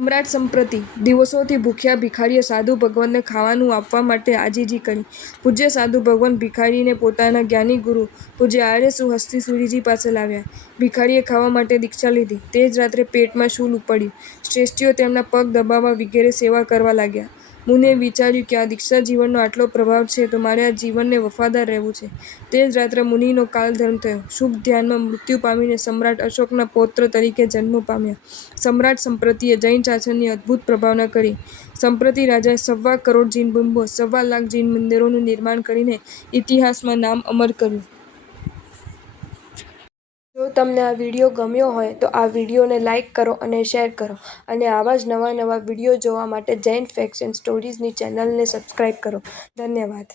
સમ્રાટ સંપ્રતિ દિવસોથી ભૂખ્યા ભિખારીએ સાધુ ભગવાનને ખાવાનું આપવા માટે આજીજી કરી. પૂજ્ય સાધુ ભગવાન ભિખારીને પોતાના જ્ઞાની ગુરુ પૂજ્ય આર્ય સુહસ્તી સૂરીજી પાસે લાવ્યા. ભિખારીએ ખાવા માટે દીક્ષા લીધી. તે જ રાત્રે પેટમાં શૂલ ઉપડ્યું. શ્રેષ્ઠીઓ તેમના પગ દબાવવા વિગેરે સેવા કરવા લાગ્યા. મુનિએ વિચાર્યું કે આ દીક્ષા જીવનનો આટલો પ્રભાવ છે તો મારે આ જીવનને વફાદાર રહેવું છે. તે જ રાત્રે મુનિનો કાલધર્મ થયો. શુભ ધ્યાનમાં મૃત્યુ પામીને સમ્રાટ અશોકના પૌત્ર તરીકે જન્મ પામ્યા. સમ્રાટ સંપ્રતિએ જૈન શાસનની અદ્ભુત પ્રભાવના કરી. સંપ્રતિ રાજાએ 1.25 કરોડ જૈન બિંબો, 1.25 લાખ જૈન મંદિરોનું નિર્માણ કરીને ઇતિહાસમાં નામ અમર કર્યું. જો તમને આ વિડીયો ગમ્યો હોય તો આ વિડીયોને લાઇક કરો અને શેર કરો અને આવા જ નવા વિડીયો જોવા માટે જૈન ફેક્ટ્સ એન્ડ સ્ટોરીઝની ચેનલને સબસ્ક્રાઇબ કરો. ધન્યવાદ.